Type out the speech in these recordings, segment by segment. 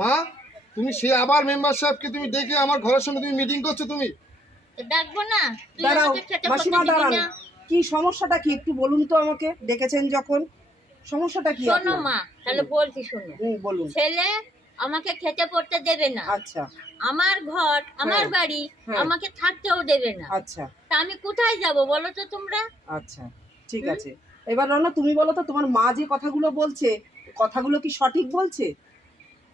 মা তুমি সে আবার মেম্বার সাহেবকে তুমি ডেকে আমার ঘরের সামনে তুমি মিটিং করছো তুমি? ডাকবো না? দাঁড়াও মাসিমা, দাঁড়ান। কি সমস্যাটা কি একটু বলুন তো আমাকে, ডেকেছেন যখন সমস্যাটা কি? শোনো মা, তাহলে বলছি শোনো। বলুন। ছেলে আমাকে খেতে পড়তে দেবে না। আচ্ছা। আমার ঘর আমার বাড়ি আমাকে থাকতেও দেবে না। আচ্ছা। তা আমি কোথায় যাব বলো তো তোমরা? আচ্ছা ঠিক আছে, এবার রনা তুমি বলো তো, তোমার মা যে কথাগুলো বলছে কথাগুলো কি সঠিক বলছে?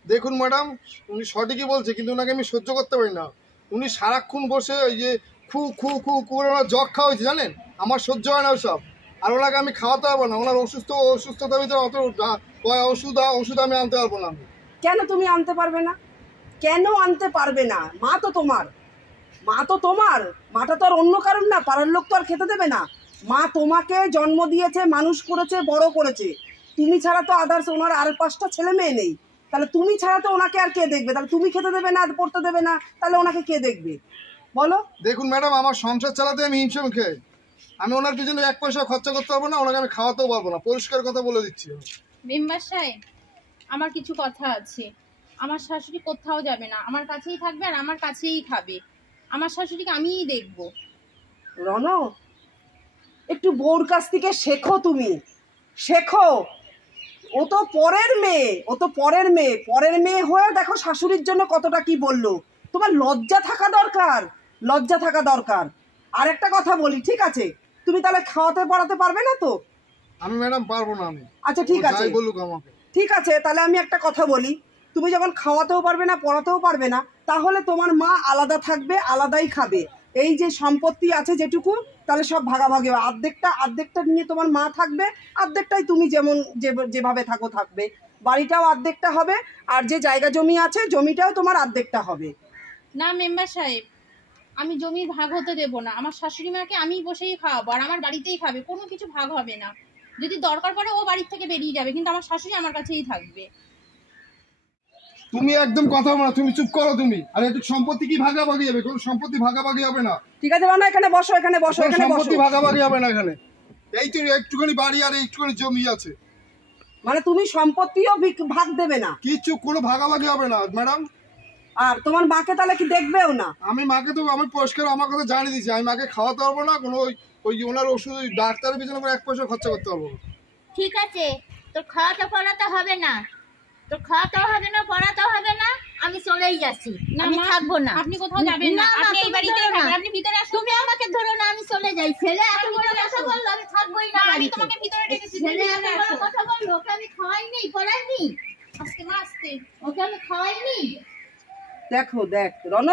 দেখুন ম্যাডাম, উনি সঠিকই বলছে, কিন্তু ওনাকে আমি সহ্য করতে পারি না। উনি সারাক্ষণ বসে ওই যে খু খু খু করে ওনার জগ খাওয়া হয়েছে জানেন, আমার সহ্য হয় না ওসব। আর ওনাকে আমি খাওয়াতে পারবো না, ওনার অসুস্থতার ভিতরে অত ওষুধ আমি আনতে পারবো না। কেন তুমি আনতে পারবে না? কেন আনতে পারবে না? মা তো তোমার, মাটা তো আর অন্য কারণ না, পাড়ার লোক তো আর খেতে দেবে না। মা তোমাকে জন্ম দিয়েছে, মানুষ করেছে, বড় করেছে। তুমি ছাড়া তো আদার্স ওনার আর 5টা ছেলে মেয়ে নেই, তাহলে তুমি ছাড়া তো ওনাকে আর কে দেখবে? তাহলে তুমি খেতে দেবে না, পড়তে দেবে না, তাহলে ওনাকে কে দেখবে বলো? দেখুন ম্যাডাম, আমার সংসার চালাতে আমি হিমশিম খেয়ে, আমি ওনার পিছনে 1 পয়সা খরচা করতে পারবো না, ওনাকে আমি খাওয়াতেও পারবো না, পরিষ্কার কথা বলে দিচ্ছি। মেম্বার সাহেব, আমার কিছু কথা আছে। আমার শাশুড়ি কোথাও যাবে না, আমার কাছেই থাকবে আর আমার কাছেই খাবে। আমার শাশুড়িকে আমিই দেখবো। রন, একটু বউর কাছ থেকে শেখো, তুমি শেখো। ও তো পরের মেয়ে হয়ে দেখো শাশুড়ির জন্য কতটা কি বললো। তোমার লজ্জা থাকা দরকার। আর একটা কথা বলি, ঠিক আছে, তুমি তাহলে খাওয়াতে পড়াতে পারবে না তো? আমি ম্যাডাম পারবো না। আমি আচ্ছা ঠিক আছে, বলুক আমাকে। ঠিক আছে, তাহলে আমি একটা কথা বলি, তুমি যখন খাওয়াতেও পারবে না, পড়াতেও পারবে না, তাহলে তোমার মা আলাদা থাকবে, আলাদাই খাবে। এই যে সম্পত্তি আছে যেটুকু, তাহলে সব ভাগাভাগি হবে। আর্ধেকটা নিয়ে তোমার মা থাকবে, আর্ধেকটাই তুমি যেভাবে থাকবে। বাড়িটাও আর্ধেকটা হবে, আর যে জায়গা জমি আছে জমিটাও তোমার আর্ধেকটা হবে। না মেম্বার সাহেব, আমি জমির ভাগ হতে দেব না। আমার শাশুড়ি মাকে আমি বসেই খাওয়াবো, আর আমার বাড়িতেই খাবে, কোনো কিছু ভাগ হবে না। যদি দরকার পড়ে ও বাড়ির থেকে বেরিয়ে যাবে, কিন্তু আমার শাশুড়ি আমার কাছেই থাকবে। তুমি একদম কথা বলো না, তুমি চুপ করো তুমি। আর একটু সম্পত্তি কি ভাগাভাগি হবে? কোনো সম্পত্তি ভাগাভাগি হবে না। ঠিক আছে বাবা, এখানে বসো। সম্পত্তি ভাগাভাগি হবে না এখানে। এই তো একটুখানি বাড়ি আর একটুখানি জমি আছে, মানে তুমি সম্পত্তিও ভাগ দেবে না? কিছু কোনো ভাগাভাগি হবে না ম্যাডাম। আর তোমার মাকে তাহলে কি দেখবেও না? আমি মাকে তো আমি পরিষ্কার আমার কথা জানিয়ে দিচ্ছি, আমি মাকে খাওয়াতে পারবো না, কোনো ওই ওনার ওষুধ ডাক্তারের পিছনে 1 পয়সা খরচা করতে পারবো না। ঠিক আছে, তোর খাওয়াতে পড়াতে হবে না, পড়াতেও হবে না, আমি চলেই যাচ্ছি, আমি থাকবো না। আপনি কোথাও যাবেন না, আপনি এই বাড়িতেই থাকবেন। আপনি ভিতরে আসুন। তুমি আমাকে ধরো না, আমি চলে যাই। ছেলে এত বড় কথা বললো, আমি থাকবোই না। আমি তোমাকে ভিতরে ডেকেছি। ছেলে এত বড় কথা বললো, ওকে আমি খাওয়াইনি, পড়াইনি, ওকে আমি খাওয়াইনি। দেখ রন,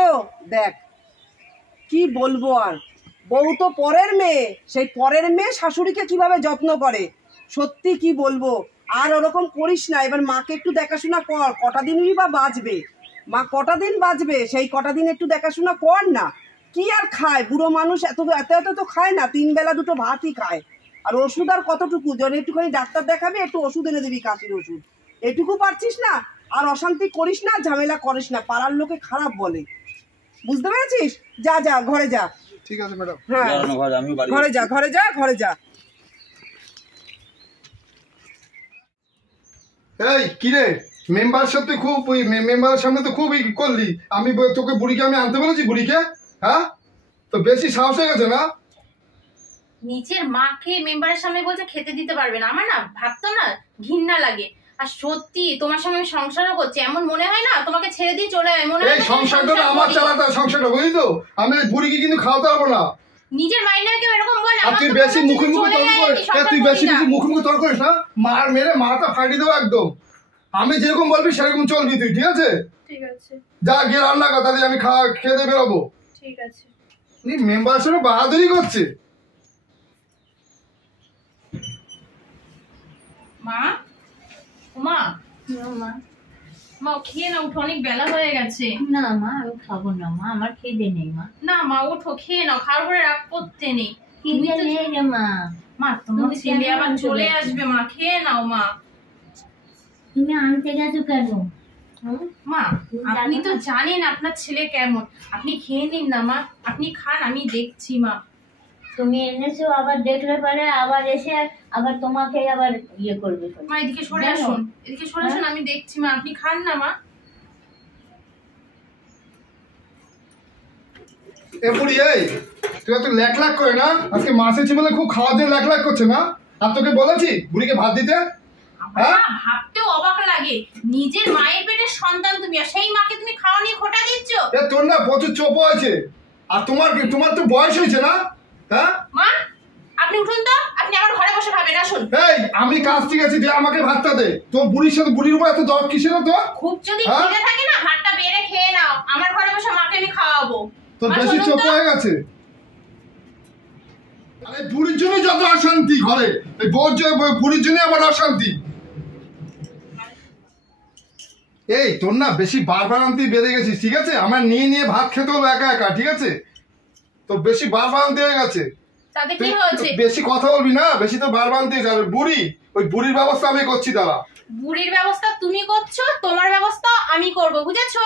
দেখ কি বলবো আর। বউ তো পরের মেয়ে, সেই পরের মেয়ে শাশুড়িকে কিভাবে যত্ন করে, সত্যি কি বলবো। আর ওরকম করিস না। এবার মাকে একটু দেখাশোনা কর, কটা দিনই বা বাঁচবে মা, কটা দিন বাঁচবে, সেই কটা দিন একটু দেখাশোনা কর না। কি আর খায় বুড়ো মানুষ, এত তো খায় না, 3 বেলা 2টো ভাতই খায়। আর ওষুধ আর কতটুকু, যখন একটুখানি ডাক্তার দেখাবি, একটু ওষুধ এনে দিবি, কাশির ওষুধ, এটুকু পারছিস না। আর অশান্তি করিস না, ঝামেলা করিস না, পাড়ার লোকে খারাপ বলে, বুঝতে পেরেছিস? যা ঘরে যা। ঠিক আছে ম্যাডাম। হ্যাঁ ঘরে যা। এই কিরে, মেম্বারের সাথে খুব মেম্বারের সামনে তো খুব করলি। আমি তোকে বুড়িকে আমি আনতে বলেছি, বুড়িকে? হ্যাঁ, তো বেশি সাহস হয়ে গেছে না? নিচের মাকে মেম্বারের সামনে বলছে খেতে দিতে পারবে না। আমার না ভাবতো না ঘৃণা লাগে। আর সত্যি তোমার সঙ্গে আমি সংসারও করছি, এমন মনে হয় না তোমাকে ছেড়ে দিয়ে চলে যায়, মনে হয় সংসারটা আমার চালাতে, সংসারটা বুঝলি তো। আমি বুড়িকে কিন্তু খাওয়াতে পারবো না। নিজের মাইনে কেউ এরকম বলে? তুই বেশি মুখোমুখি তর্ক করিস না, মার মেরে মাথা ফাটিয়ে দেবো একদম। আমি যেরকম বলবি সেরকম চলবি তুই, ঠিক আছে? ঠিক আছে, যা গিয়ে রান্না কর, তাহলে আমি খেতে বেরোবো। ঠিক আছে। মেম্বার সাথে বাহাদুরি করছে। মা, মা খেয়ে না, উঠো, অনেক বেলা হয়ে গেছে। না মা, আমি খাবো না মা, আমার খিদে নেই মা। না মা ওঠো, খেয়ে নাও, খাওয়ার পরে রাগ করতে নেই। খিদে নেই রে মা। মা তোমার ছেলে আবার চলে আসবে, মা খেয়ে নাও মা। তুমি আনতে গেছো কেন মা? আপনি তো জানেন আপনার ছেলে কেমন, আপনি খেয়ে নিন না মা, আপনি খান, আমি দেখছি মা। তুমি এনেছো, আবার দেখলে পারে আবার এসে আবার তোমাকে আবার ইয়ে করবে। মা এদিকে সরে আসুন, আমি দেখছি মা, আপনি খান না মা। এ বুড়ি এই তুই এত ল্যাক ল্যাক করে না, আজকে মাছ এসেছি বলে খুব খাওয়ার জন্য ল্যাক ল্যাক করছে না? আর তোকে বলেছি বুড়িকে ভাত দিতে? হ্যাঁ, ভাবতেও অবাক লাগে, নিজের মায়ের পেটের সন্তান তুমি, আর সেই মাকে তুমি খাওয়া নিয়ে খোটা দিচ্ছ। এ তোর না প্রচুর চোপও আছে, আর তোমার তো বয়স হয়েছে না? হ্যাঁ মা আপনি উঠুন তো, আপনি আমার ঘরে বসে খাবেন, আসুন। এই আমি কাজ ঠিক আছে, দিয়ে আমাকে ভাতটা দে। তোর বুড়ির সাথে বুড়ির উপর এত দরদ কিসের না তোর? খুব যদি খিদে থাকে না ভাতটা বেড়ে খেয়ে নাও, আমার ঘরে বসে মাকে আমি খাওয়াবো। তোর বেশি চোপ হয়ে গেছে। আরে বুড়ির জন্য যত অশান্তি ঘরে, এই বুড়ির জন্য আবার অশান্তি। এই তোর না বেশি বারবারান্তি বেড়ে গেছিস, ঠিক আছে? আমার নিয়ে নিয়ে ভাত খেতে হলো একা একা, ঠিক আছে? তোর বেশি বারবারান্তি হয়ে গেছে। তাতে কি হয়েছে? বেশি কথা বলবি না, বেশি তো বারবারান্তি। বুড়ি, ওই বুড়ির ব্যবস্থা আমি করছি দাঁড়া। বুড়ির ব্যবস্থা তুমি করছো, তোমার ব্যবস্থা আমি করব, বুঝেছো?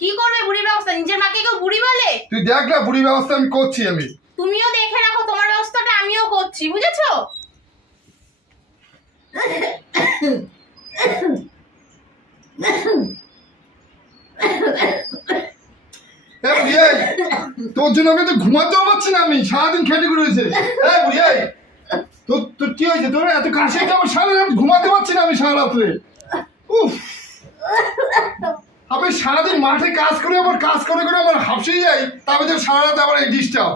কি করবে বুড়ির ব্যবস্থা? নিজের মাকে কেউ বুড়ি বলে? তুই দেখ না, বুড়ির ব্যবস্থা আমি করছি। আমি তুমিও দেখে রাখো, তোমার ব্যবস্থাটা আমিও করছি, বুঝেছো? তোর জন্য আমি তো ঘুমাতেও পারছি না, আমি সারাদিন খেটে ঘুরেছে। তোর কি হয়েছে? তোর এত কাশি আমার সারা রাত ঘুমাতে পারছি না আমি সারা রাত্রে। উফ, আমি সারাদিন মাঠে কাজ করে আমার হাঁপিয়ে যাই, তারপরে যে সারা রাত আবার এই ডিস্টার্ব।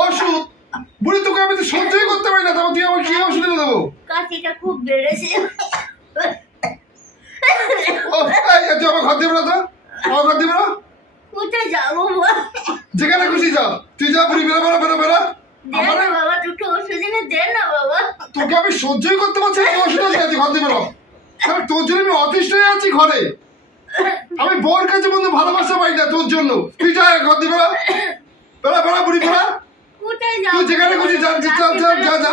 ওষুধ? বুড়ি তোকে আমি তো সহ্যই করতে পারি না, তারপর তুই আমার কি ওষুধ এনে দেবো? কাশিটা খুব বেড়েছে। আমার ঘর দিবে না তো, আমার ঘর দিবে না? কোথায় যাবো? যেখানে খুশি যা, তুই যা। বুড়ি বেরো বেরো বেরো বেরো। বাবা দুটো ওষুধ এনে দেন না বাবা। তোকে আমি সহ্যই করতে পারছি না, ওষুধ আছে ঘর দিবে না। তোর জন্য আমি অতিষ্ঠ হয়ে যাচ্ছি ঘরে। আমি বোর কাছে বন্ধু ভালোবাসা পাই না তোর জন্য। তুই যা ঘর দিবে না, বেড়া বেড়া বুড়ি বেড়া। কোথায় যাবো? তুই যেখানে খুশি যা যা যা যা যা।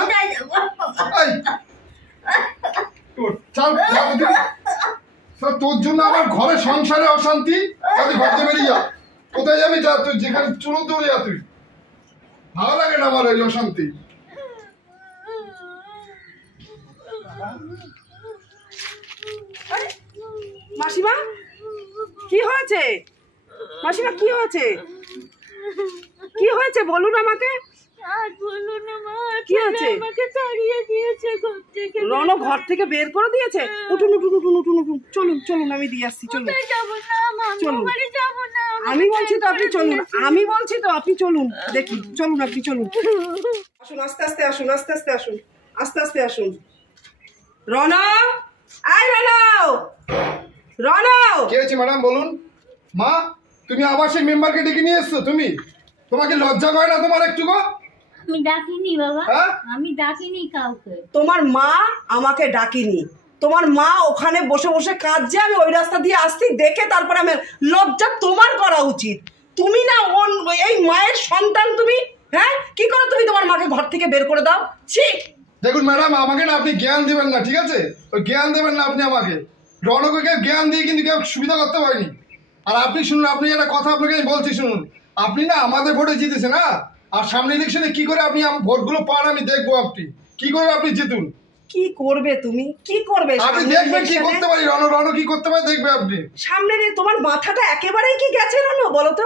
তোর জন্য আমার ঘরে সংসারে অশান্তি, তুই ঘর দিয়ে বেরিয়ে যা। কোথায় যাবি যা, তুই যেখানে চলুন দৌড়ে যা। তুই ভালো লাগে না আমার এই অশান্তি। মাসিমা কি হয়েছে? মাসিমা কি হয়েছে? কি হয়েছে বলুন আমাকে। আর বলো না মা, কি হয়েছে? আমাকে তাড়িয়ে দিয়েছে ঘর থেকে। রণ ঘর থেকে বের করে দিয়েছে? উঠুন উঠুন উঠুন উঠুন উঠুন, চলুন চলুন, আমি দিয়ে আসছি, চলুন। কোথায় যাবো না মা, চলুন। বাড়ি যাবো না। আমি বলছি তো আপনি চলুন, আমি বলছি তো আপনি চলুন। দেখি, চলুন আপনি চলুন। আসুন, আস্তে আস্তে আসুন, আস্তে আস্তে আসুন, আস্তে আস্তে আসুন। রণ, আয় রণ, রণ। কি হয়েছে ম্যাডাম বলুন? মা, তুমি আবার সেই মেম্বারকে ডেকে নিয়ে এসছো? তোমাকে লজ্জা করে না তোমার একটু? আমি ডাকিনি বাবা, হ্যাঁ? আমি ডাকিনি কাউকে। তোমার মা আমাকে ডাকিনি, তোমার মা ওখানে বসে বসে কাঁদছে, আমি ওই রাস্তা দিয়ে আসছি দেখে তারপরে আমি। লজ্জা তোমার করা উচিত। তুমি না এই মায়ের সন্তান তুমি, হ্যাঁ? কি করে তুমি তোমার মাকে ঘর থেকে বের করে দাও? ছি! দেখুন ম্যাডাম, আমাকে না আপনি জ্ঞান দেবেন না, ঠিক আছে? ওই জ্ঞান দেবেন না আপনি আমাকে। রণকে কেউ জ্ঞান দিয়ে কিন্তু কেউ সুবিধা করতে পারেনি। আর আপনি শুনুন, আপনি একটা কথা আপনাকে আমি বলছি শুনুন। আপনি না আমাদের ভোটে জিতেছে না, আর সামনে ইলেকশনে কি করে আপনি ভোটগুলো পান আমি দেখবো। আপনি কি করে আপনি জিতুন। কি করবে তুমি? কি করবে? আপনি দেখবেন কি করতে পারি। রণ কি করতে পারে দেখবে আপনি। সামনে তোমার মাথাটা একেবারেই কি গেছে রণ? বলো তো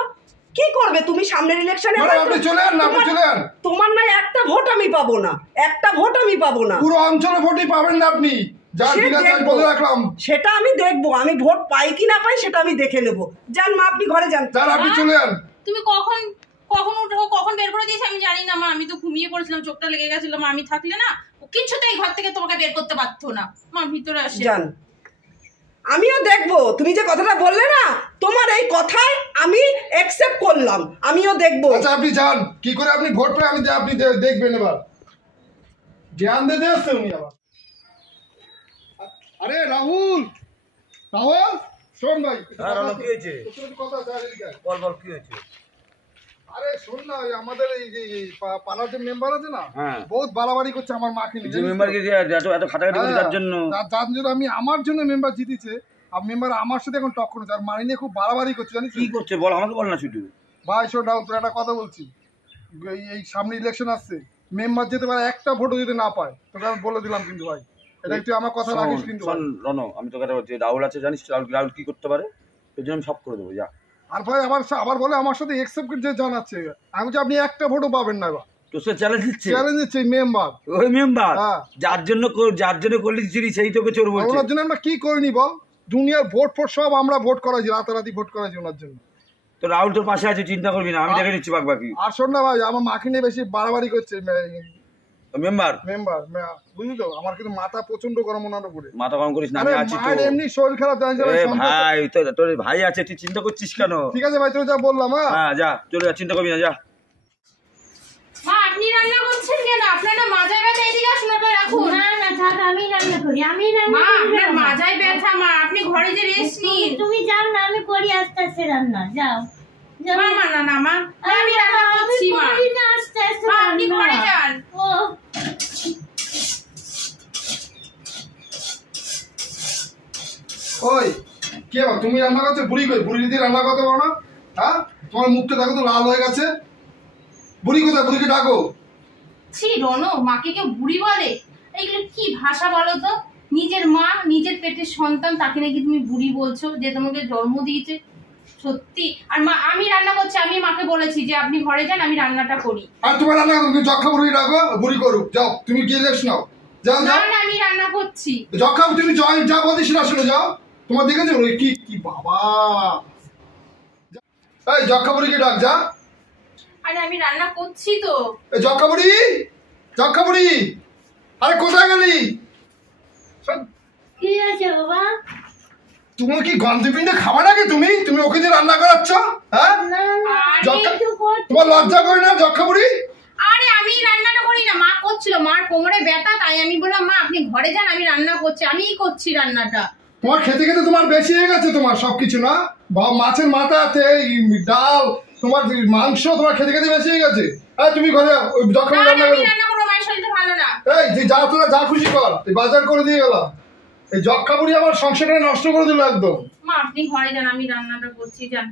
কি করবে তুমি সামনের ইলেকশনে? আপনি চলে আন না, আপনি চলে আন। তোমার না একটা ভোট আমি পাবো না, একটা ভোট আমি পাবো না। পুরো অঞ্চলে ভোটই পাবেন না আপনি। সেটা আমি দেখবো, আমি ভোট পাই কি না পাই সেটা আমি দেখে নেবো। যান মা, আপনি ঘরে যান। আপনি চলে আন। তুমি কখন কখন বের করে দিয়েছে আমি জানি না মা, আমি তো ঘুমিয়ে পড়েছিলাম, চোখটা লেগে গেছিল মা। আমি থাকলে না ও কিছুতেই ঘর থেকে তোমাকে বের করতে পারতো না। মা ভিতরে আসে। যান, আমিও দেখবো। তুমি যে কথাটা বললে না, তোমার এই কথায় আমি অ্যাকসেপ্ট করলাম, আমিও দেখবো। আচ্ছা আপনি যান, কি করে আপনি ভোট পাই আমি আপনি দেখবেন। এবার জ্ঞান দিতে আসছে উনি আবার। আরে রাহুল, শোন ভাই। কি হয়েছে? কথা বল বল, কি হয়েছে? আরে শোন না, আমাদের এই যে পাড়ার যে মেম্বার আছে না, হ্যাঁ, বহুত বাড়াবাড়ি করছে আমার মাকে নিয়ে। যে মেম্বারকে এত খাটাখাটি করে যার জন্য আমি আমার জন্য মেম্বার জিতেছে, আর মেম্বার আমার সাথে এখন টক্কর হচ্ছে, আর মানি নিয়ে খুব বাড়াবাড়ি করছে জানিস। কি করছে বল, আমাকে বল না শুধু। ভাই শোন রাহুল, তোর একটা কথা বলছি। এই সামনে ইলেকশন আসছে, মেম্বার যেতে পারে একটা ভোটও যদি না পায়, তোকে আমি বলে দিলাম কিন্তু ভাই, এটা একটু আমার কথা রাখিস কিন্তু। রণ, আমি তোকে বলছি, রাহুল আছে জানিস? রাহুল কি করতে পারে? এর জন্য আমি সব করে দেবো। যা, আর ভাই আবার বলে আমার সাথে এক্সেপ্ট যে জানাচ্ছে, আমি যে আপনি একটা ভোটও পাবেন না। এবার তোর সাথে চ্যালেঞ্জ দিচ্ছে, চ্যালেঞ্জ দিচ্ছে মেম্বার, ওই মেম্বার হ্যাঁ। যার জন্য করলি চুরি সেই তোকে চোর বলছে। ওনার জন্য আমরা কি করে নিব? দুনিয়ার ভোট সব আমরা ভোট করাইছি, রাতারাতি ভোট করাইছি ওনার জন্য। তো রাহুল তোর পাশে আছে, চিন্তা করবি না, আমি দেখে নিচ্ছি বাকি। আর শোন না ভাই, আমার মাকে নিয়ে বেশি বাড়াবাড়ি করছে মেম্বার। বুঝলি তো, আমার কিন্তু মাথা প্রচন্ড গরম ওনার উপরে। মাথা গরম করিস না, আমি আছি তো। এমনি শরীর খারাপ জানিস ভাই, তোর ভাই আছে, তুই চিন্তা করছিস কেন? ঠিক আছে ভাই, তুই যা বললাম। হ্যাঁ যা, চলে যা, চিন্তা করবি না, যা। মা আপনি রান্না করছেন কেন? আপনার না মাজায় ব্যথা, এদিকে আসুন, ওটা রাখুন। না না থাক, আমি রান্না করি, আমি রান্না মা করি। আপনার মাজায় ব্যথা, মা আপনি ঘরে যে রেস্ট নিন। তুমি যাও না, আমি করি আস্তে আস্তে রান্না, যাও। মা মা না না মা, আমি রান্না করছি মা। করি না, আস্তে আস্তে মা আপনি রান্না। ঘরে যান। ও ওই কে বা তুমি রান্না করছো? বুড়ি কই? বুড়ি দিয়ে রান্না করতে পারো না? হ্যাঁ, তোমার মুখটা দেখো তো লাল হয়ে গেছে। বুড়ি কোথায়? বুড়িকে ডাকো। ছি রনো, মাকে কেউ বুড়ি বলে? এইগুলো কি ভাষা বলো তো? নিজের মা, নিজের পেটের সন্তান, তাকে নাকি তুমি বুড়ি বলছো, যে তোমাকে জন্ম দিয়েছে? সত্যি। আর মা আমি রান্না করছি, আমি মাকে বলেছি যে আপনি ঘরে যান, আমি রান্নাটা করি। আর তোমার রান্না করো, তুমি যক্ষা বুড়ি ডাকো, বুড়ি করুক। যাও, তুমি গিয়ে রেস্ট নাও, যাও না যাও। না আমি রান্না করছি। যক্ষা তুমি যা বলছি সেটা শুনে যাও। তোমার দেখেছো ওই কি কি বাবা? এই যক্ষা বুড়িকে ডাক, যা। আরে আমি রান্না করছি তো। এই যক্ষা বুড়ি, যক্ষা বুড়ি, আরে কোথায় গেলি? কি আছে বাবা? তুমি কি গন্ধপিণ্ডে খাবা নাকি? তুমি ওকে দিয়ে রান্না করাচ্ছ? হ্যাঁ, না না, আমি যক্ষা, একটু করছি। তোমার লজ্জা করে না যক্ষা বুড়ি? আরে আমি রান্নাটা করি না, মা করছিল, মার কোমরে ব্যথা, তাই আমি বললাম মা আপনি ঘরে যান, আমি রান্না করছি, আমিই করছি রান্নাটা। তোমার খেতে খেতে তোমার বেশি হয়ে গেছে, তোমার সবকিছু না, মাছের মাথা আছে, ডাল, তোমার মাংস, তোমার খেতে খেতে বেশি হয়ে গেছে। হ্যাঁ, তুমি ঘরে ওই যক্ষা বুড়ি রান্না আমি করো। রান্না করবো, মায়ের শরীরটা ভালো না। এই যে যা, তোরা যা খুশি কর, এই বাজার করে দিয়ে গেলাম। এই যক্ষা বুড়ি আমার সংসারটা নষ্ট করে দিল একদম। মা আপনি ঘরে যান, আমি রান্নাটা করছি, যান।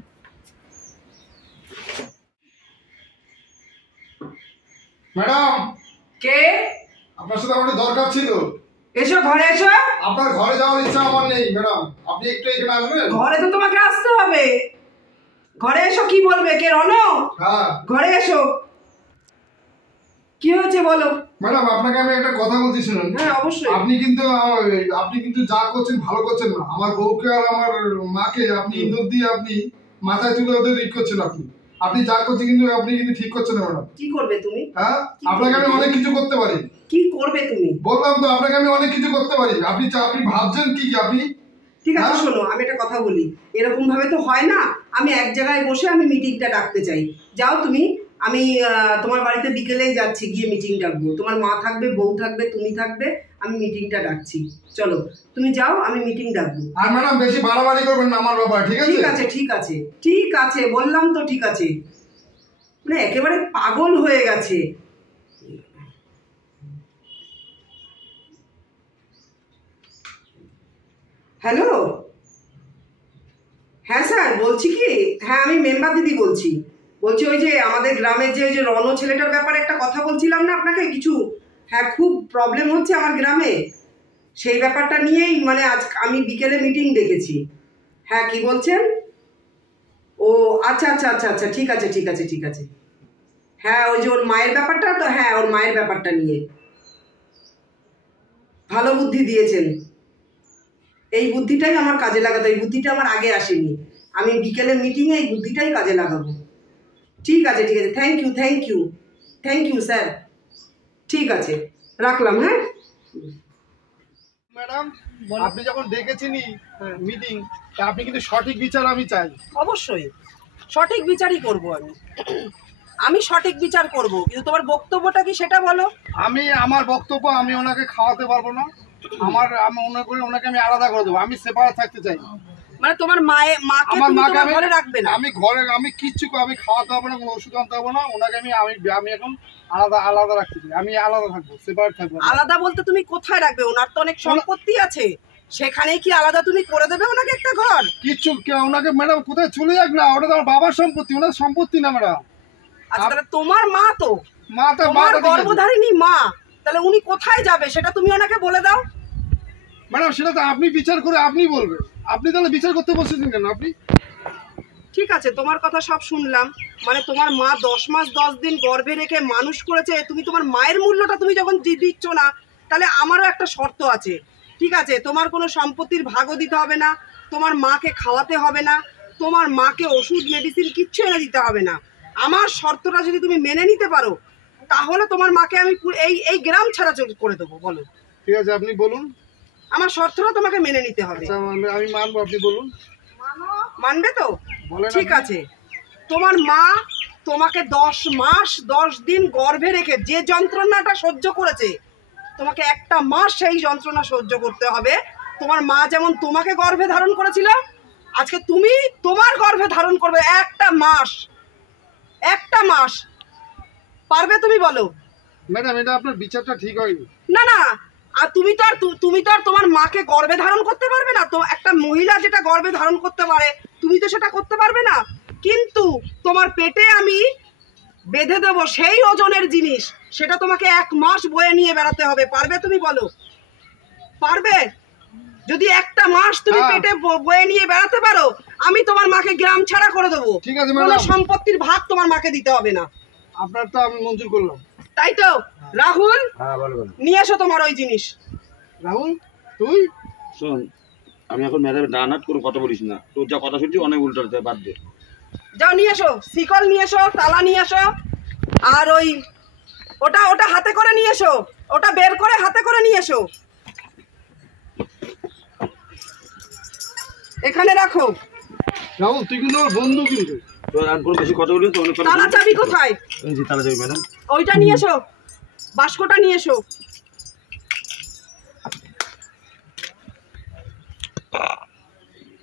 ম্যাডাম, কে? আপনার সাথে আমার একটু দরকার ছিল। এসো ঘরে এসো। আপনার ঘরে যাওয়ার ইচ্ছা আমার নেই ম্যাডাম, আপনি একটু এখানে আসবেন? ঘরে তো তোমাকে আসতে হবে। ঘরে এসো, কি বলবে? কে? রনো, হ্যাঁ ঘরে এসো। কি হয়েছে বলো? ম্যাডাম, আপনাকে আমি একটা কথা বলছি শুনুন। হ্যাঁ অবশ্যই। আপনি কিন্তু যা করছেন ভালো করছেন না। আমার বউকে আর আমার মাকে আপনি ইঁদুর দিয়ে আপনি মাথায় তুলে ওদের ই করছেন। আপনি যা করছেন কিন্তু আপনি কিন্তু ঠিক করছেন না ম্যাডাম। কি করবে তুমি? হ্যাঁ, আপনাকে আমি অনেক কিছু করতে পারি। কি করবে তুমি? বললাম তো আপনাকে আমি অনেক কিছু করতে পারি। আপনি ভাবছেন কি আপনি? ঠিক আছে, হ্যাঁ? শোনো, আমি একটা কথা বলি। এরকম ভাবে তো হয় না। আমি এক জায়গায় বসে আমি মিটিংটা ডাকতে চাই। যাও তুমি, আমি তোমার বাড়িতে বিকেলেই যাচ্ছি, গিয়ে মিটিং ডাকবো। তোমার মা থাকবে, বউ থাকবে, তুমি থাকবে, আমি মিটিংটা ডাকছি। চলো তুমি যাও, আমি মিটিং ডাকবো। আর ম্যাডাম বেশি বাড়াবাড়ি করবেন না আমার ব্যাপারে, ঠিক আছে? ঠিক আছে, ঠিক আছে, ঠিক আছে, বললাম তো ঠিক আছে। মানে একেবারে পাগল হয়ে গেছে। হ্যালো, হ্যাঁ স্যার, বলছি কি, হ্যাঁ আমি মেম্বার দিদি বলছি ওই যে আমাদের গ্রামের যে রনো ছেলেটার ব্যাপারে একটা কথা বলছিলাম না আপনাকে কিছু। হ্যাঁ, খুব প্রবলেম হচ্ছে আমার গ্রামে, সেই ব্যাপারটা নিয়েই মানে আজ আমি বিকেলে মিটিং ডেকেছি। হ্যাঁ, কি বলছেন? ও আচ্ছা আচ্ছা আচ্ছা আচ্ছা, ঠিক আছে ঠিক আছে ঠিক আছে। হ্যাঁ, ওই যে ওর মায়ের ব্যাপারটা তো, হ্যাঁ ওর মায়ের ব্যাপারটা নিয়ে ভালো বুদ্ধি দিয়েছেন। এই বুদ্ধিটাই আমার কাজে লাগাতে, এই বুদ্ধিটা আমার আগে আসেনি। আমি বিকেলের মিটিংয়ে এই বুদ্ধিটাই কাজে লাগাবো। ঠিক আছে ঠিক আছে, thank you thank you thank you sir. ঠিক আছে, রাখলাম। হ্যাঁ ম্যাডাম, আপনি যখন ডেকেছেনই মিটিং, আপনি কিন্তু সঠিক বিচার আমি চাই। অবশ্যই সঠিক বিচারই করব। আমি সঠিক বিচার করব, কিন্তু তোমার বক্তব্যটা কি সেটা বলো। আমার বক্তব্য, আমি ওনাকে খাওয়াতে পারবো না। আমি ওনাকে আমি আলাদা করে দেবো। আমি সেপারেট থাকতে চাই। মানে তোমার মাকে তুমি ঘরে রাখবে না? আমি কিচ্ছু আমি খাওয়াতে হবে না, কোনো ওষুধ আনতে হবে না। ওনাকে আমি এখন আলাদা রাখতে চাই। আমি আলাদা থাকবো, সেপারেট থাকবো। আলাদা বলতে তুমি কোথায় রাখবে? ওনার তো অনেক সম্পত্তি আছে, সেখানেই কি আলাদা তুমি করে দেবে ওনাকে একটা ঘর? কিচ্ছু ওনাকে ম্যাডাম কোথায় চলে যাক না, ওটা তো আমার বাবার সম্পত্তি, ওনার সম্পত্তি না ম্যাডাম। আচ্ছা, তাহলে তোমার মা তো মাটা গর্ভধারিণী মা, তাহলে উনি কোথায় যাবে সেটা তুমি ওনাকে বলে দাও। ম্যাডাম, সেটা তো আপনি বিচার করে আপনি বলবেন। আপনি তাহলে বিচার করতে বসেছেন কেন? আপনি ঠিক আছে, তোমার কথা সব শুনলাম। মানে তোমার মা 10 মাস 10 দিন গর্ভে রেখে মানুষ করেছে, তুমি তোমার মায়ের মূল্যটা তুমি যখন দিচ্ছ না, তাহলে আমারও একটা শর্ত আছে। ঠিক আছে, তোমার কোনো সম্পত্তির ভাগও দিতে হবে না, তোমার মাকে খাওয়াতে হবে না, তোমার মাকে ওষুধ মেডিসিন কিচ্ছু এনে দিতে হবে না। আমার শর্তটা যদি তুমি মেনে নিতে পারো, তাহলে তোমার মাকে আমি এই গ্রাম ছাড়া করে দেবো। বলো। ঠিক আছে, আপনি বলুন। আমার শর্তটা তোমাকে মেনে নিতে হবে। আচ্ছা, আমি মানবো, আপনি বলুন। মানবে তো? বলেন। ঠিক আছে, তোমার মা তোমাকে 10 মাস 10 দিন গর্ভে রেখে যে যন্ত্রণাটা সহ্য করেছে, তোমাকে একটা মাস সেই যন্ত্রণা সহ্য করতে হবে। তোমার মা যেমন তোমাকে গর্ভে ধারণ করেছিল, আজকে তুমি তোমার গর্ভে ধারণ করবে একটা মাস। একটা মাস পারবে তুমি? বলো। ম্যাডাম, এটা আপনার বিচারটা ঠিক হয়নি। না না, আর তুমি তো আর তোমার মাকে গর্ভে ধারণ করতে পারবে না। তো একটা মহিলা যেটা গর্ভে ধারণ করতে পারে, তুমি তো সেটা করতে পারবে না। কিন্তু তোমার পেটে আমি বেঁধে দেবো সেই ওজনের জিনিস, সেটা তোমাকে 1 মাস বয়ে নিয়ে বেড়াতে হবে। পারবে তুমি? বলো। পারবে? যদি একটা মাস তুমি পেটে বয়ে নিয়ে বেড়াতে পারো, আমি তোমার মাকে গ্রাম ছাড়া করে দেবো। ঠিক আছে কোনো ম্যাডাম, সম্পত্তির ভাগ তোমার মাকে দিতে হবে না। আপনারটা আমি মঞ্জুর করলাম। তাই তো? রাহুল, হ্যাঁ বলো। নিয়ে এসো তোমার ওই জিনিস। রাহুল, তুই শোন, আমি এখন ম্যাডাম ডানাট করে কথা বলিস না, তোর যা কথা শুনছি অনেক উল্টো বাদ দে। যাও, নিয়ে এসো, শিকল নিয়ে এসো, তালা নিয়ে এসো, আর ওটা হাতে করে নিয়ে এসো, ওটা বের করে হাতে করে নিয়ে এসো। এখানে রাখো। রাহুল, তুই কিন্তু আমার বন্ধু। কিন্তু তোর আর কোনো বেশি কথা বলি তো অনেক তালা চাবি কোথায়? এই যে তালা যাবে ম্যাডাম। ওইটা নিয়ে এসো, বাস্কটা নিয়ে এসো।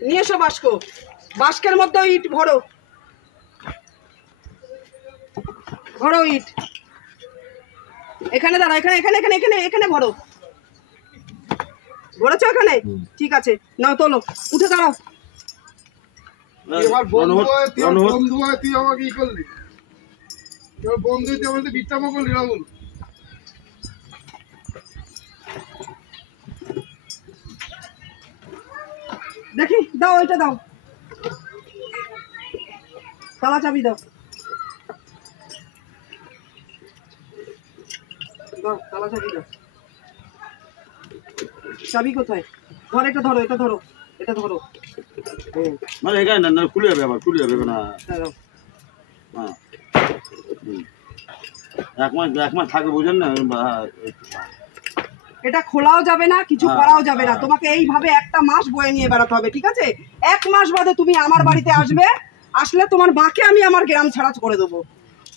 নিয়ে এসো বাস্ক। বাস্কের মধ্যে ইট ভরো, ভরো ইট। এখানে দাঁড়াও, এখানে এখানে এখানে এখানে এখানে ভরো। ভরেছো এখানে? ঠিক আছে, নাও তোলো, উঠে দাঁড়াও। তুই আমার বন্ধু হয়, তুই আমার বন্ধু হয়, তুই আমাকে ই করলি। তুই আমার বন্ধু, তুই আমাকে বিট্টামো করলি। রাহুল, দেখি, দাও ওইটা দাও, তালা চাবি দাও। দাও, তালা চাবি দাও। চাবি কোথায়? ধর, এটা ধরো, এটা ধরো, এটা ধরো। মানে এখানে না খুলে যাবে, আবার খুলে যাবে না। দাও। হ্যাঁ, 1 মাস থাকে, বুঝেন না? এটা খোলাও যাবে না, কিছু করাও যাবে না। তোমাকে এইভাবে একটা মাস বয়ে নিয়ে বেড়াতে হবে। ঠিক আছে? 1 মাস বাদে তুমি আমার বাড়িতে আসবে। আসলে তোমার মাকে আমি আমার গ্রাম ছাড়া করে দেবো।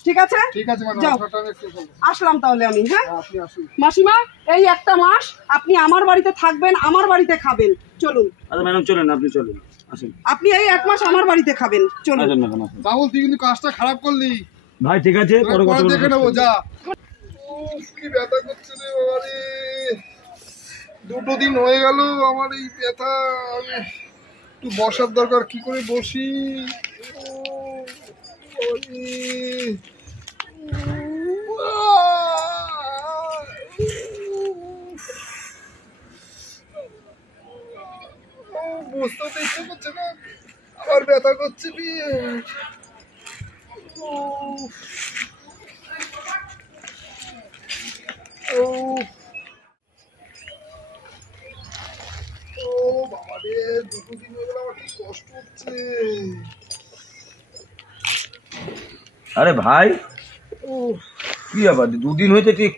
ঠিক আছে? ঠিক আছে ম্যাডাম, যাও। আপনারটা আমি একটু বলবো। আসলাম তাহলে আমি। হ্যাঁ, আপনি আসুন। মাসিমা, এই একটা মাস আপনি আমার বাড়িতে থাকবেন, আমার বাড়িতে খাবেন। চলুন। আচ্ছা ম্যাডাম, চলেন, আপনি চলেন, আসেন। আপনি এই 1 মাস আমার বাড়িতে খাবেন। চলুন। আসেন ম্যাডাম, আসেন। রাহুল, তুই কিন্তু কাজটা খারাপ করলি। ভাই ঠিক আছে, পরে কথা দেখে বলবো। নেবো, যা। উফ, কি ব্যথা করছে রে বাবা রে। 2 দিন হয়ে গেল আমার এই ব্যথা। আমি একটু বসার দরকার, কি করে বসি। বসতেও তো ইচ্ছে করছে না, আবার ব্যথা করছে পেট। বাবা রে, 2 দিন হয়ে গেল, আমার কি কষ্ট হচ্ছে। আরে ভাই, উফ, কি ব্যাপার? 2 দিন হয়েছে, ঠিক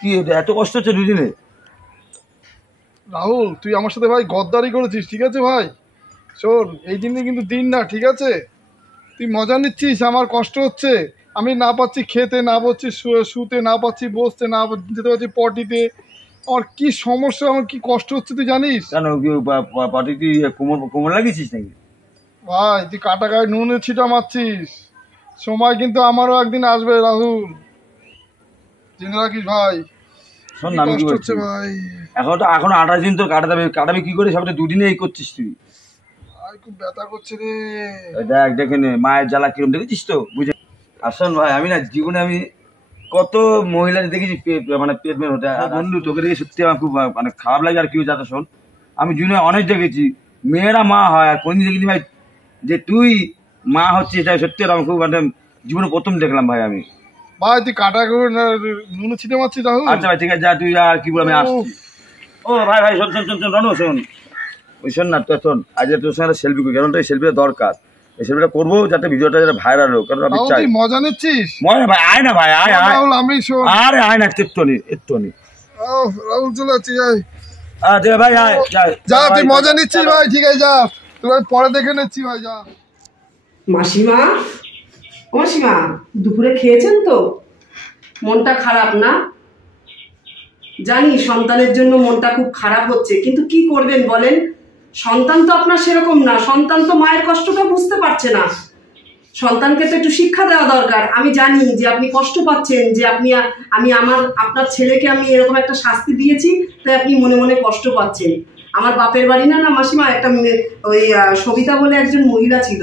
কি এত কষ্ট হচ্ছে 2 দিনে? রাহুল, তুই আমার সাথে ভাই গদ্দারি করেছিস। ঠিক আছে ভাই, শোন, এই দিনে কিন্তু দিন না। ঠিক আছে, তুই মজা নিচ্ছিস, আমার কষ্ট হচ্ছে। আমি না পাচ্ছি খেতে, না পাচ্ছি শুতে, না পাচ্ছি বসতে, না যেতে পারছি পটিতে। আমার কি সমস্যা, আমার কি কষ্ট হচ্ছে তুই জানিস? কেন, কি পাটি কি কোমর লাগিয়েছিস নাকি? ভাই, তুই কাটা গায়ে নুনের ছিটা মারছিস। সময় কিন্তু আমারও একদিন আসবে রাহুল, জেনে রাখিস ভাই। শোন কি না, আমি কি কষ্ট বলছি, হচ্ছে ভাই। এখন 28 দিন তো কাটাবি কি করে? সব 2 দিনে এই করছিস তুই। ভাই, খুব ব্যথা করছে রে। দেখ, দেখে নে মায়ের জ্বালা কিরম, দেখেছিস তো, বুঝে। আর শোন ভাই, আমি না জীবনে আমি কত মহিলাদের দেখেছি মানে পেট মেন হতে। বন্ধু, তোকে দেখে সত্যি আমার খুব মানে খারাপ লাগে। আর কেউ যাতে শোন, আমি জীবনে অনেক দেখেছি মেয়েরা মা হয়, আর কোনদিন দেখিনি ভাই যে তুই মা হচ্ছে এটা সত্যি আমি খুব মানে জীবনে প্রথম দেখলাম ভাই আমি। ভাই তুই কাটা করে নুন ছিটে মারছিস রাহুল। আচ্ছা ভাই ঠিক আছে, যা তুই আর কি বল, আমি আসছি। ও ভাই ভাই শোন শোন শোন শোন রনো শোন, ওই শোন না তোর শোন, আজ তোর সঙ্গে একটা সেলফি করি, কারণ এই সেলফিটা দরকার। এই সেলফিটা করবো যাতে ভিডিওটা যাতে ভাইরাল হোক, কারণ আমি চাই। মজা নিচ্ছিস? মজা ভাই, আয় না ভাই, আয় আয়। রাহুল আমি শোন, আরে আয় না, একটুনি একটুনি। ও রাহুল চলে যাচ্ছি, যাই। আচ্ছা ভাই আয়, যা তুই মজা নিচ্ছিস ভাই, ঠিক আছে যা, তুই পরে দেখে নিচ্ছি ভাই, যা। মাসিমা, ও মাসিমা, দুপুরে খেয়েছেন তো? মনটা খারাপ না? জানি সন্তানের জন্য মনটা খুব খারাপ হচ্ছে, কিন্তু কি করবেন বলেন? সন্তান তো আপনার সেরকম না, সন্তান তো মায়ের কষ্টটা বুঝতে পারছে না। সন্তানকে তো একটু শিক্ষা দেওয়া দরকার। আমি জানি যে আপনি কষ্ট পাচ্ছেন, যে আপনার ছেলেকে আমি এরকম একটা শাস্তি দিয়েছি, তাই আপনি মনে মনে কষ্ট পাচ্ছেন। আমার বাপের বাড়ি না মাসিমা, একটা ওই সবিতা বলে একজন মহিলা ছিল,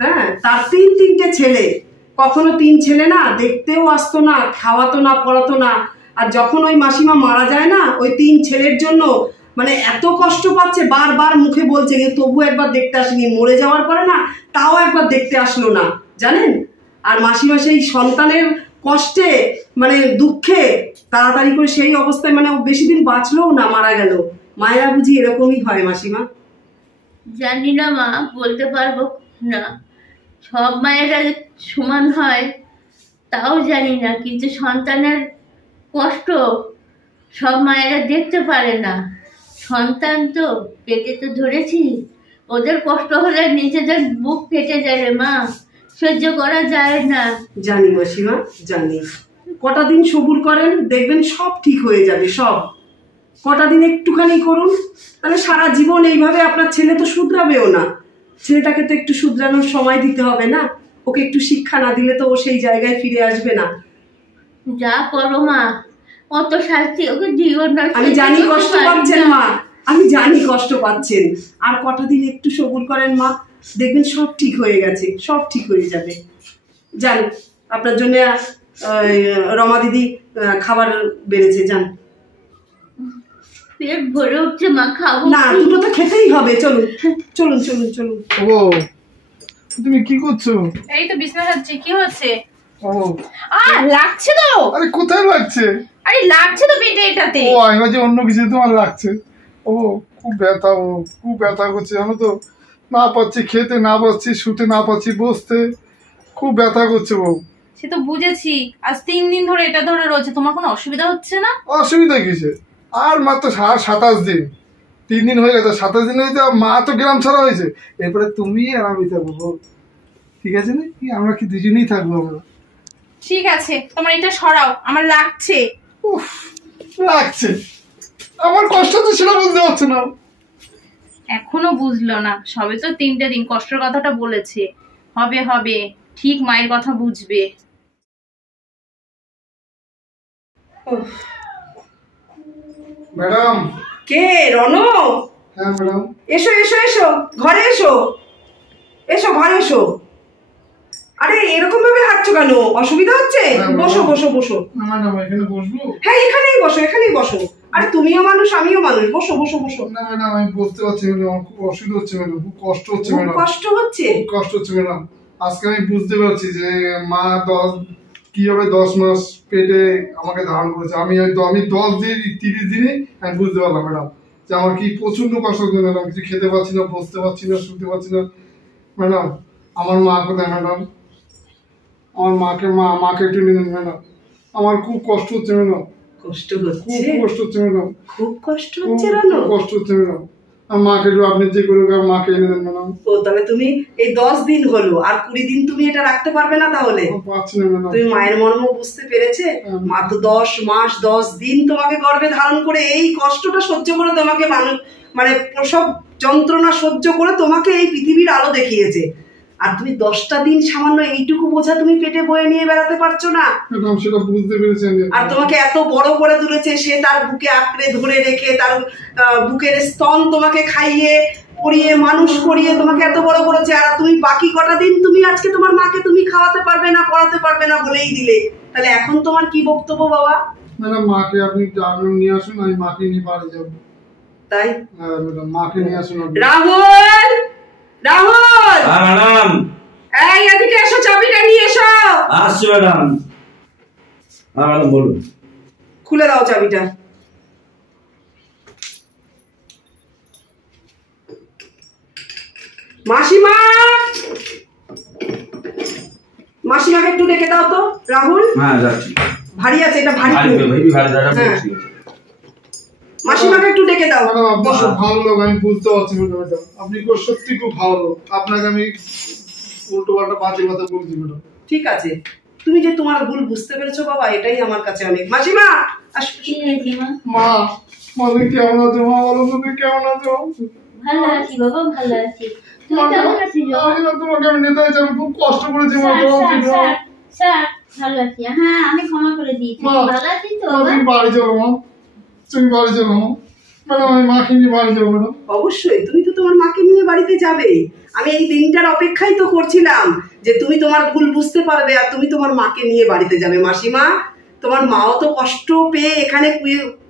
হ্যাঁ, তার তিনটে ছেলে। কখনো 3 ছেলে না দেখতেও আসতো না, খাওয়াতো না, পড়াতো না। আর যখন ওই মাসিমা মারা যায় না, ওই 3 ছেলের জন্য মানে এত কষ্ট পাচ্ছে, বারবার মুখে বলছে, কিন্তু তবু একবার দেখতে আসেনি। মরে যাওয়ার পরে না তাও একবার দেখতে আসলো না, জানেন। আর মাসিমা সেই সন্তানের কষ্টে মানে দুঃখে তাড়াতাড়ি করে সেই অবস্থায় মানে বেশি দিন বাঁচলোও না, মারা গেল। মায়েরা বুঝি এরকমই হয় মাসিমা? জানি না মা, বলতে পারবো না। সব মায়েরা সমান হয় তাও জানি না, কিন্তু সন্তানের কষ্ট সব মায়েরা দেখতে পারে না। সন্তান তো পেটে তো ধরেছি, ওদের কষ্ট হলে নিজেদের বুক ফেটে যায় রে মা, সহ্য করা যায় না। জানি মাসিমা, জানি। কটা দিন সবুর করেন, দেখবেন সব ঠিক হয়ে যাবে। সব কটা দিন একটুখানি করুন, তাহলে সারা জীবন এইভাবে আপনার ছেলে তো শুধরাবেও না। ছেলেটাকে তো একটু শুধরানোর সময় দিতে হবে না? ওকে একটু শিক্ষা না দিলে তো ও সেই জায়গায় ফিরে আসবে না। যা করো মা, অত শাস্তি ওকে দিও না। আমি জানি কষ্ট পাচ্ছেন মা, আমি জানি কষ্ট পাচ্ছেন। আর কটা দিন একটু সবুর করেন মা, দেখবেন সব ঠিক হয়ে গেছে, সব ঠিক হয়ে যাবে। যান, আপনার জন্য রমা দিদি খাবার বেড়েছে, যান। পেট ভরে উঠছে মা, খাবো না, দুটো তো খেতেই হবে। চলুন চলুন চলুন চলুন। ও তুমি কি করছো? এই তো বিছনা সাজছি। কি হচ্ছে? ও লাগছে তো। আরে কোথায় লাগছে? আরে লাগছে তো পেটে এটাতে। ও আমি ভাবছি অন্য কিছু তোমার লাগছে। ও খুব ব্যথা, ও খুব ব্যথা করছে, জানো তো। না পাচ্ছি খেতে, না পাচ্ছি শুতে, না পাচ্ছি বসতে, খুব ব্যথা করছে বউ। সে তো বুঝেছি, আজ 3 দিন ধরে এটা ধরে রয়েছে। তোমার কোনো অসুবিধা হচ্ছে না? অসুবিধা কিসে? আর মাত্র 27 দিন, 3 দিন হয়ে গেছে। 27 দিন হয়েছে, মা তো গ্রাম ছাড়া হয়েছে। এরপরে তুমি আর আমি থাকবো, ঠিক আছে না? কি আমরা কি দুজনেই থাকবো আমরা? ঠিক আছে, তোমার এটা সরাও, আমার লাগছে। উফ, লাগছে। আমার কষ্ট তো সেটা বুঝতে পারছো না। এখনো বুঝলো না, সবে তো 3টে দিন। কষ্টের কথাটা বলেছে, হবে হবে, ঠিক মায়ের কথা বুঝবে। ম্যাডাম। কে? রনো? হ্যাঁ ম্যাডাম। এসো এসো এসো, ঘরে এসো, এসো ঘরে এসো। আরে এরকম ভাবে হাঁটছো কেন? অসুবিধা হচ্ছে? বসো বসো বসো। না ম্যাডাম, এখানে বসবো? হ্যাঁ, এখানেই বসো, এখানেই বসো। আরে তুমিও মানুষ, আমিও মানুষ, বসো বসো বসো। না ম্যাডাম, আমি বসতে পারছি ম্যাডাম, আমার খুব অসুবিধা হচ্ছে ম্যাডাম, খুব কষ্ট হচ্ছে খুব ম্যাডাম। কষ্ট হচ্ছে? খুব কষ্ট হচ্ছে ম্যাডাম। আজকে আমি বুঝতে পারছি যে মা কিভাবে 10 মাস পেটে আমাকে ধারণ করেছে। আমি 10 দিন 30 দিনে আমি বুঝতে পারলাম ম্যাডাম যে আমার কি প্রচন্ড কষ্ট হচ্ছে ম্যাডাম। কিছু খেতে পারছি না, বসতে পারছি না, শুতে পারছি না ম্যাডাম। আমার মা কোথায় ম্যাডাম? আমার মাকে একটু নিন ম্যাডাম, আমার খুব কষ্ট হচ্ছে ম্যাডাম। কষ্ট হচ্ছে? খুব কষ্ট হচ্ছে ম্যাডাম, খুব কষ্ট হচ্ছে রানো? কষ্ট হচ্ছে ম্যাডাম। আমার মাকে একটু আপনি যে করে মাকে এনে দেন ম্যাডাম। ও তাহলে তুমি এই 10 দিন হলো, আর 20 দিন তুমি এটা রাখতে পারবে না? তাহলে পারছি না ম্যাডাম। তুমি মায়ের মর্ম বুঝতে পেরেছে? মাত্র 10 মাস 10 দিন তোমাকে গর্ভে ধারণ করে এই কষ্টটা সহ্য করে তোমাকে মানে প্রসব যন্ত্রণা সহ্য করে তোমাকে এই পৃথিবীর আলো দেখিয়েছে। আর তুমি 10টা দিন সামান্য এইটুকু বোঝা তুমি পেটে বয়ে নিয়ে বেড়াতে পারছো না? ম্যাডাম সেটা বুঝতে পেরেছেন। আর তোমাকে এত বড় করে তুলেছে, সে তার বুকে আঁকড়ে ধরে রেখে তার বুকের স্তন তোমাকে খাইয়ে পরিয়ে মানুষ করিয়ে তোমাকে এত বড় করেছে। আর তুমি বাকি কটা দিন তুমি আজকে তোমার মাকে তুমি খাওয়াতে পারবে না, পড়াতে পারবে না বলেই দিলে। তাহলে এখন তোমার কি বক্তব্য বাবা? ম্যাডাম মাকে আপনি নিয়ে আসুন, আমি মাকে নিয়ে বাড়ি যাবো। তাই? হ্যাঁ ম্যাডাম, মাকে নিয়ে আসুন। রাহুল, রাহুল, হ্যাঁ ম্যাডাম। এই এদিকে এসো, চাবিটা নিয়ে এসো। আসছি ম্যাডাম। হ্যাঁ ম্যাডাম বলুন। খুলে দাও চাবিটা। মাসিমা, মাসিমাকে একটু ডেকে দাও তো। রাহুল, হ্যাঁ যাচ্ছি। ভারী আছে এটা, ভারী। হ্যাঁ। মাসিমাকে একটু ডেকে দাও। ম্যাডাম আপনি খুব ভালো লোক, আমি বুঝতে পারছি ম্যাডাম। আপনি সত্যি খুব ভালো লোক। আপনাকে আমি উল্টো পাল্টা বাজে কথা বলছি ম্যাডাম। ঠিক আছে, তুমি যে তোমার ভুল বুঝতে পেরেছো বাবা, এটাই আমার কাছে অনেক। মাসিমা আসো। কি হয়েছে মা? মা, তুমি কেমন আছো? মা বলো, তুমি কেমন আছো? ভালো আছি বাবা, ভালো আছি। তুমি কেমন আছিস বাবা? আমি না তোমাকে আমি নিতে চাই, আমি খুব কষ্ট করেছি মা। স্যার ভালো আছি। হ্যাঁ আমি ক্ষমা করে দিয়েছি। মা, ভালো আছিস তো মা, বাবা? তুমি বাড়ি চলো মা, তুমি বাড়ি চলো মা। ম্যাডাম আমি মাকে নিয়ে বাড়ি যাবো ম্যাডাম। অবশ্যই তুমি তো তোমার মাকে নিয়ে বাড়িতে যাবে। আমি এই দিনটার অপেক্ষাই তো করছিলাম যে তুমি তোমার ভুল বুঝতে পারবে আর তুমি তোমার মাকে নিয়ে বাড়িতে যাবে। মাসিমা, তোমার মাও তো কষ্ট পেয়ে এখানে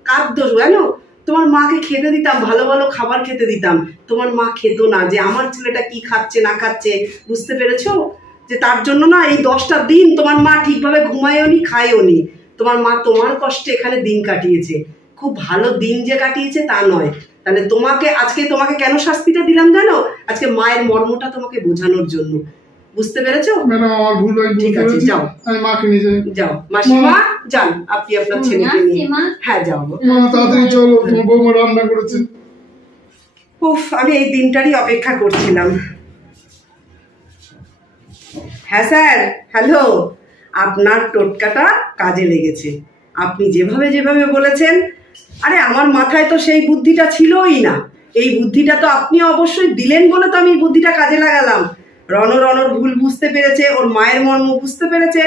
কার দোষ জানো? তোমার মাকে খেতে দিতাম, ভালো ভালো খাবার খেতে দিতাম, তোমার মা খেত না। যে আমার ছেলেটা কি খাচ্ছে না খাচ্ছে বুঝতে পেরেছো? যে তার জন্য না এই 10টা দিন তোমার মা ঠিকভাবে ঘুমায়ও নি, খায়ও নি। তোমার মা তোমার কষ্টে এখানে দিন কাটিয়েছে, খুব ভালো দিন যে কাটিয়েছে তা নয়। তাহলে আজকে তোমাকে কেন শাস্তিটা দিলাম জানো? আজকে মায়ের মর্মটা তোমাকে বোঝানোর জন্য। বুঝতে পেরেছো? ম্যাডাম আমার ভুল হয়, ঠিক আছে, যাও। আমি মাকে নিয়ে যাই। যাও মাসিমা, যান আপনি আপনার ছেলেকে নিয়ে। হ্যাঁ যাও। মা তাড়াতাড়ি চলো, তোমার বৌমা রান্না করেছে। উফ, আমি এই দিনটারই অপেক্ষা করছিলাম। হ্যাঁ স্যার, হ্যালো। আপনার টোটকাটা কাজে লেগেছে। আপনি যেভাবে যেভাবে বলেছেন, আরে আমার মাথায় তো সেই বুদ্ধিটা ছিলই না। এই বুদ্ধিটা তো আপনি অবশ্যই দিলেন বলে তো আমি এই বুদ্ধিটা কাজে লাগালাম। রণর ভুল বুঝতে পেরেছে, ওর মায়ের মর্ম বুঝতে পেরেছে।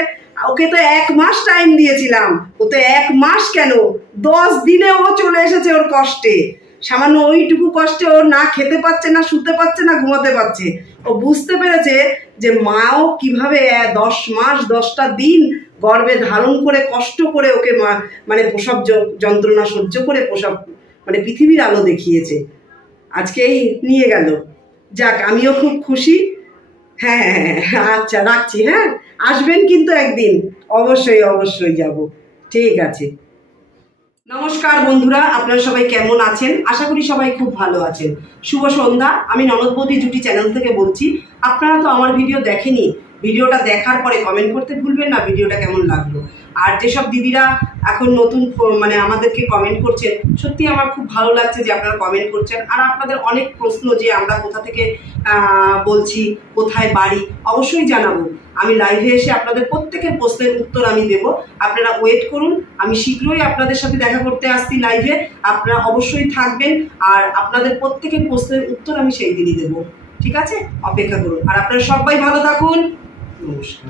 ওকে তো 1 মাস টাইম দিয়েছিলাম, ও তো 1 মাস কেন 10 দিনে ও চলে এসেছে ওর কষ্টে। সামান্য ওইটুকু কষ্টে ও না খেতে পাচ্ছে, না শুতে পারছে, না ঘুমাতে পারছে। ও বুঝতে পেরেছে যে মাও কিভাবে 10 মাস 10টা দিন গর্ভে ধারণ করে কষ্ট করে ওকে মানে প্রসব যন্ত্রণা সহ্য করে প্রসব মানে পৃথিবীর আলো দেখিয়েছে। আজকে এই নিয়ে গেল। যাক, আমিও খুব খুশি। হ্যাঁ হ্যাঁ হ্যাঁ, আচ্ছা রাখছি। হ্যাঁ আসবেন কিন্তু একদিন, অবশ্যই অবশ্যই যাব। ঠিক আছে। নমস্কার বন্ধুরা, আপনারা সবাই কেমন আছেন? আশা করি সবাই খুব ভালো আছেন। শুভ সন্ধ্যা। আমি ননদ বৌদি জুটি চ্যানেল থেকে বলছি। আপনারা তো আমার ভিডিও দেখেনি, ভিডিওটা দেখার পরে কমেন্ট করতে ভুলবেন না ভিডিওটা কেমন লাগলো। আর যেসব দিদিরা এখন নতুন মানে আমাদেরকে কমেন্ট করছেন, সত্যি আমার খুব ভালো লাগছে যে আপনারা কমেন্ট করছেন। আর আপনাদের অনেক প্রশ্ন যে আমরা কোথা থেকে বলছি, কোথায় বাড়ি, অবশ্যই জানাবো। আমি লাইভে এসে আপনাদের প্রত্যেকের প্রশ্নের উত্তর আমি দেব। আপনারা ওয়েট করুন, আমি শীঘ্রই আপনাদের সাথে দেখা করতে আসছি লাইভে। আপনারা অবশ্যই থাকবেন আর আপনাদের প্রত্যেকের প্রশ্নের উত্তর আমি সেই দিনই দেবো। ঠিক আছে, অপেক্ষা করুন। আর আপনারা সবাই ভালো থাকুন। নমস্কার।